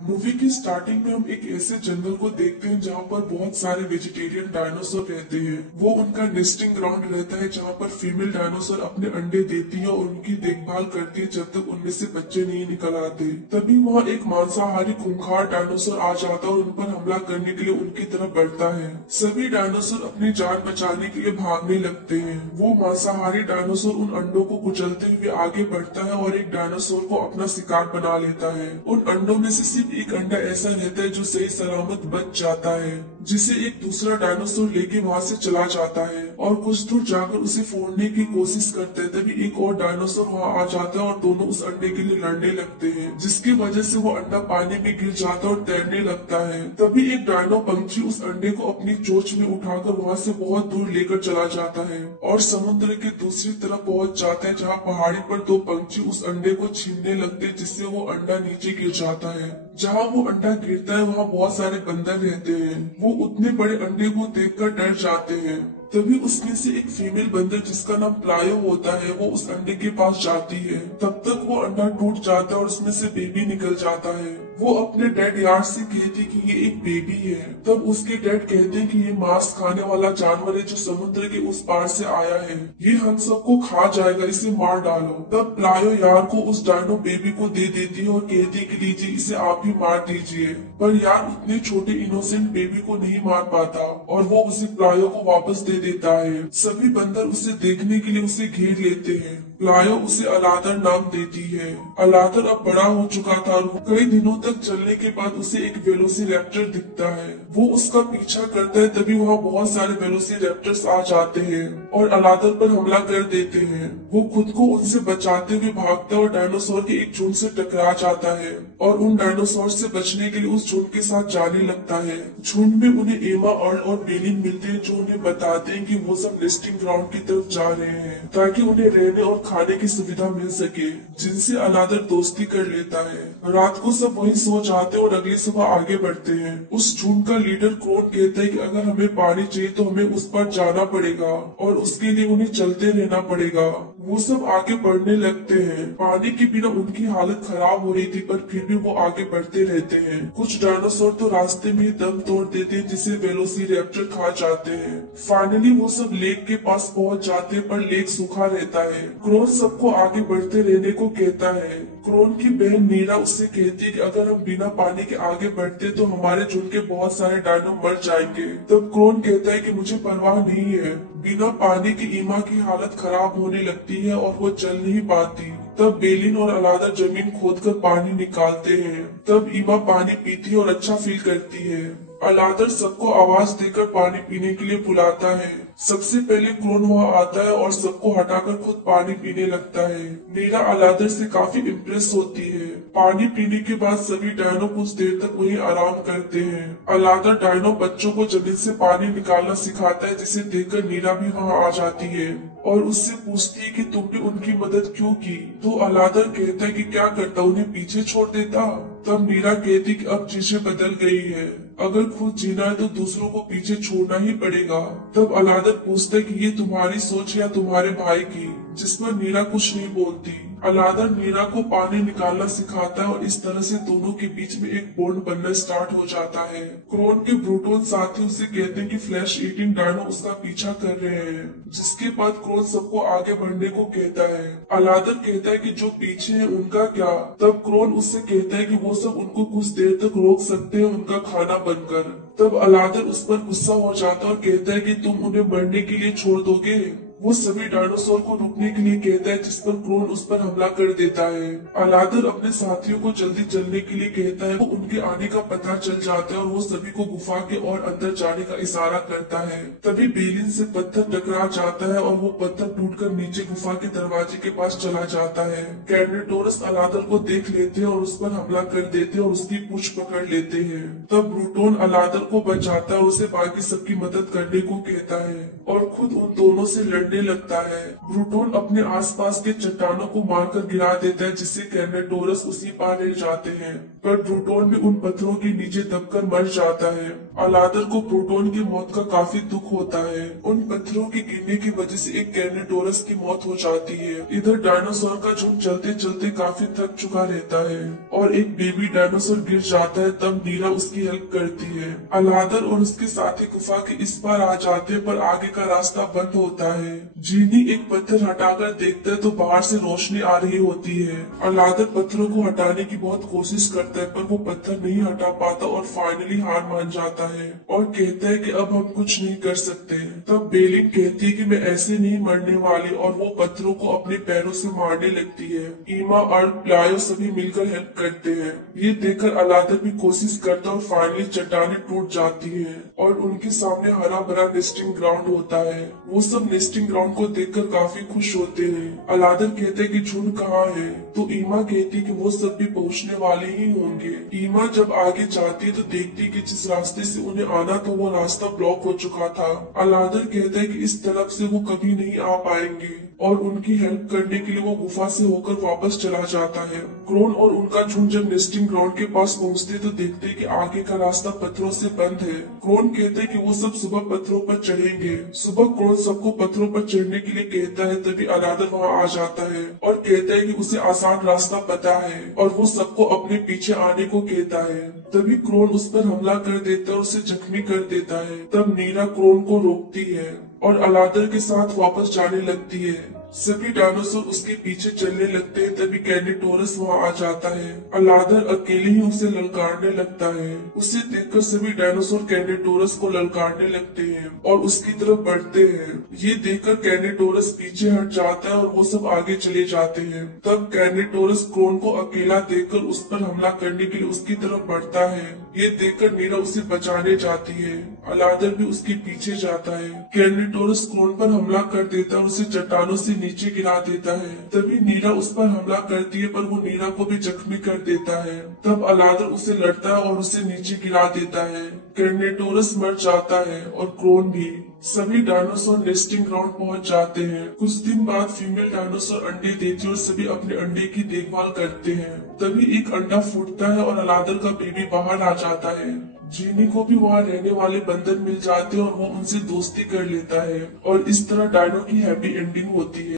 Movie की starting में हम एक ऐसे जंगल को देखते हैं जहाँ पर बहुत सारे वेजिटेरियन डायनासोर रहते हैं। वो उनका नेस्टिंग ग्राउंड रहता है जहाँ पर फीमेल डायनासोर अपने अंडे देती है और उनकी देखभाल करती है जब तक उनमें से बच्चे नहीं निकल आते। तभी वहाँ एक मांसाहारी खूंखार डायनासोर आ जाता है और उन पर हमला करने के लिए उनकी तरफ बढ़ता है। सभी डायनासोर अपनी जान बचाने के लिए भागने लगते हैं। वो मांसाहारी डायनासोर उन अंडों को कुचलते हुए आगे बढ़ता है और एक डायनासोर को अपना शिकार बना लेता है। उन अंडों में से सिर्फ एक अंडा ऐसा रहता है जो सही सलामत बच जाता है, जिसे एक दूसरा डायनासोर लेके वहाँ से चला जाता है और कुछ दूर जाकर उसे फोड़ने की कोशिश करते हैं। तभी एक और डायनासोर वहाँ आ जाता है और दोनों उस अंडे के लिए लड़ने लगते हैं, जिसकी वजह से वो अंडा पानी में गिर जाता है और तैरने लगता है। तभी एक डायनो पंछी उस अंडे को अपनी चोंच में उठाकर वहाँ से बहुत दूर लेकर चला जाता है और समुद्र के दूसरी तरफ पहुँच जाता है, जहाँ पहाड़ी पर दो पंछी उस अंडे को छीनने लगते हैं, जिससे वो अंडा नीचे गिर जाता है। जहाँ वो अंडा गिरता है वहाँ बहुत सारे बंदर रहते हैं। वो उतने बड़े अंडे को देखकर डर जाते हैं। तभी उसमें से एक फीमेल बंदर जिसका नाम प्लायो होता है वो उस अंडे के पास जाती है। तब तक वो अंडा टूट जाता है और उसमें से बेबी निकल जाता है। वो अपने डैड यार्ड से कहती कि ये एक बेबी है। तब उसके डैड कहते हैं कि ये मांस खाने वाला जानवर है जो समुद्र के उस पार से आया है, ये हम सबको खा जाएगा, इसे मार डालो। तब प्लायो यार को उस डायनो बेबी को दे देती है और कहती है कि लीजिए इसे आप ही मार दीजिए। पर यार उतने छोटे इनोसेंट बेबी को नहीं मार पाता और वो उसे प्लायो को वापस दे देता है। सभी बंदर उसे देखने के लिए उसे घेर लेते हैं। प्लायो उसे अलादर नाम देती है। अलादर अब बड़ा हो चुका था और कई दिनों तक चलने के बाद उसे एक वेलोसिरैप्टर दिखता है। वो उसका पीछा करता है। तभी वहाँ बहुत सारे वेलोसिरैप्टर्स आ जाते हैं और अलादर पर हमला कर देते हैं। वो खुद को उनसे बचाते हुए भागता है और डायनासोर के एक झुंड से टकरा जाता है और उन डायनासोर से बचने के लिए उस झुंड के साथ जाने लगता है। झुंड में उन्हें एमा, अर्ल और बेलिन मिलते हैं जो उन्हें बताते हैं कि वो सब नेस्टिंग ग्राउंड की तरफ जा रहे हैं ताकि उन्हें रहने और खाने की सुविधा मिल सके, जिनसे अलादर दोस्ती कर लेता है। रात को सब वहीं सो जाते हैं और अगली सुबह आगे बढ़ते हैं। उस झुंड का लीडर क्रोन कहता है कि अगर हमें पानी चाहिए तो हमें उस पर जाना पड़ेगा और उसके लिए उन्हें चलते रहना पड़ेगा। वो सब आगे बढ़ने लगते हैं। पानी के बिना उनकी हालत खराब हो रही थी पर फिर भी वो आगे बढ़ते रहते हैं। कुछ डायनासोर तो रास्ते में ही दम तोड़ देते हैं, जिसे वेलोसिरैप्टर खा जाते हैं। फाइनली वो सब लेक के पास पहुंच जाते हैं पर लेक सूखा रहता है। क्रोन सबको आगे बढ़ते रहने को कहता है। क्रोन की बहन नीरा उससे कहती है कि अगर हम बिना पानी के आगे बढ़ते तो हमारे झुंड के बहुत सारे डायनो मर जाएंगे। तब क्रोन कहता है कि मुझे परवाह नहीं है। बिना पानी की ईमा की हालत खराब होने लगती है और वो चल नहीं पाती। तब बेलिन और अलादर जमीन खोदकर पानी निकालते हैं। तब ईमा पानी पीती है और अच्छा फील करती है। अलादर सबको आवाज देकर पानी पीने के लिए बुलाता है। सबसे पहले क्रोन वहाँ आता है और सबको हटाकर खुद पानी पीने लगता है। नीरा अलादर से काफी इम्प्रेस होती है। पानी पीने के बाद सभी डायनो कुछ देर तक वहीं आराम करते हैं। अलादर डायनो बच्चों को जमीन से पानी निकालना सिखाता है, जिसे देखकर नीरा भी वहाँ आ जाती है और उससे पूछती है कि तुमने उनकी मदद क्यों की। तो अलादर कहता है कि क्या करता, उन्हें पीछे छोड़ देता। तब मीरा कहती कि अब चीजें बदल गई है, अगर खुद जीना है तो दूसरों को पीछे छोड़ना ही पड़ेगा। तब अलादर पूछता है कि ये तुम्हारी सोच या तुम्हारे भाई की, जिस पर नीरा कुछ नहीं बोलती। अलादर नीरा को पानी निकालना सिखाता है और इस तरह से दोनों के बीच में एक बॉन्ड बनना स्टार्ट हो जाता है। क्रोन के ब्रूटोन साथी उसे कहते हैं कि फ्लैश ईटिंग डायनो उसका पीछा कर रहे हैं, जिसके बाद क्रोन सबको आगे बढ़ने को कहता है। अलादर कहता है कि जो पीछे है उनका क्या। तब क्रोन उससे कहता है कि वो सब उनको कुछ देर तक रोक सकते हैं उनका खाना बनकर। तब अलादर उस पर गुस्सा हो जाता है और कहता है कि तुम उन्हें मरने के लिए छोड़ दोगे। वो सभी डायनासोर को रुकने के लिए कहता है, जिस पर क्रोन उस पर हमला कर देता है। अलादर अपने साथियों को जल्दी चलने के लिए कहता है। वो उनके आने का पता चल जाता है और वो सभी को गुफा के और अंदर जाने का इशारा करता है। तभी बेलिन से पत्थर टकरा जाता है और वो पत्थर टूटकर नीचे गुफा के दरवाजे के पास चला जाता है। कैर्नेटोरस अलादर को देख लेते हैं और उस पर हमला कर देते हैं और उसकी पूंछ पकड़ लेते हैं। तब ब्रूटोन अलादर को बचाता है और उसे बाकी सबकी मदद करने को कहता है और खुद उन दोनों से लड़ने लगता है। ब्रूटोन अपने आसपास के चट्टानों को मारकर गिरा देता है, जिससे कैर्नेटोरस उसी पार रह जाते हैं। पर प्रोटोन भी उन पत्थरों के नीचे दबकर मर जाता है। अलादर को प्रोटोन की मौत का काफी दुख होता है। उन पत्थरों के गिरने की वजह से एक कैनेटोरस की मौत हो जाती है। इधर डायनासोर का झुंड चलते चलते काफी थक चुका रहता है और एक बेबी डायनासोर गिर जाता है। तब नीरा उसकी हेल्प करती है। अलादर और उसके साथी गुफा के इस पार आ जाते हैं, पर आगे का रास्ता बंद होता है। जीनी एक पत्थर हटाकर देखता है तो बाहर से रोशनी आ रही होती है। अलादर पत्थरों को हटाने की बहुत कोशिश करता है, पर वो पत्थर नहीं हटा पाता और फाइनली हार मान जाता है और कहता है कि अब हम कुछ नहीं कर सकते। तब बेलिन कहती है कि मैं ऐसे नहीं मरने वाली और वो पत्थरों को अपने पैरों से मारने लगती है। ईमा और प्लायो सभी मिलकर हेल्प करते हैं। ये देखकर अलादर भी कोशिश करता है और फाइनली चट्टानें टूट जाती है और उनके सामने हरा भरा नेस्टिंग ग्राउंड होता है। वो सब नेस्टिंग ग्राउंड को देखकर काफी खुश होते हैं। अलादर कहते हैं कि झुंड कहाँ है, तो ईमा कहती है कि वो सब भी पहुंचने वाले ही होंगे। ईमा जब आगे जाती है तो देखती है कि जिस रास्ते से उन्हें आना था वो रास्ता ब्लॉक हो चुका था। अलादर कहता है कि इस तरफ से वो कभी नहीं आ पाएंगे और उनकी हेल्प करने के लिए वो गुफा से होकर वापस चला जाता है। क्रोन और उनका झुंड जब नेस्टिंग ग्राउंड के पास पहुंचते तो देखते हैं कि आगे का रास्ता पत्थरों से बंद है। क्रोन कहते हैं कि वो सब सुबह पत्थरों पर चढ़ेंगे। सुबह क्रोन सबको पत्थरों पर चढ़ने के लिए कहता है, तभी अलादर वहाँ आ जाता है और कहता है कि उसे आसान रास्ता पता है और वो सबको अपने पीछे आने को कहता है। तभी क्रोन उस पर हमला कर देता है और उसे जख्मी कर देता है। तब नीरा क्रोन को रोकती है और अलादर के साथ वापस जाने लगती है। सभी डायनासोर उसके पीछे चलने लगते हैं। तभी कैनेटोरस वहाँ आ जाता है। अलादर अकेले ही उसे ललकारने लगता है। उसे देखकर सभी डायनासोर कैनेटोरस को ललकारने लगते हैं और उसकी तरफ बढ़ते हैं। ये देखकर कैनेटोरस पीछे हट जाता है और वो सब आगे चले जाते हैं। तब कैनेटोरस क्रोन को अकेला देखकर उस पर हमला करने के लिए उसकी तरफ बढ़ता है। ये देखकर नीरा उसे बचाने जाती है। अलादर भी उसके पीछे जाता है। कैनेटोरस क्रोन पर हमला कर देता है और उसे चट्टानों से नीचे गिरा देता है। तभी नीरा उस पर हमला करती है, पर वो नीरा को भी जख्मी कर देता है। तब अलादर उसे लड़ता है और उसे नीचे गिरा देता है। कैनेटोरस मर जाता है और क्रोन भी। सभी डायनासोर नेस्टिंग ग्राउंड पहुंच जाते हैं। कुछ दिन बाद फीमेल डायनासोर अंडे देती है और सभी अपने अंडे की देखभाल करते हैं। तभी एक अंडा फूटता है और अलादर का बेबी बाहर आ जाता है। जीनी को भी वहाँ रहने वाले बंदर मिल जाते हैं और वो उनसे दोस्ती कर लेता है और इस तरह डायनो की हैप्पी एंडिंग होती है।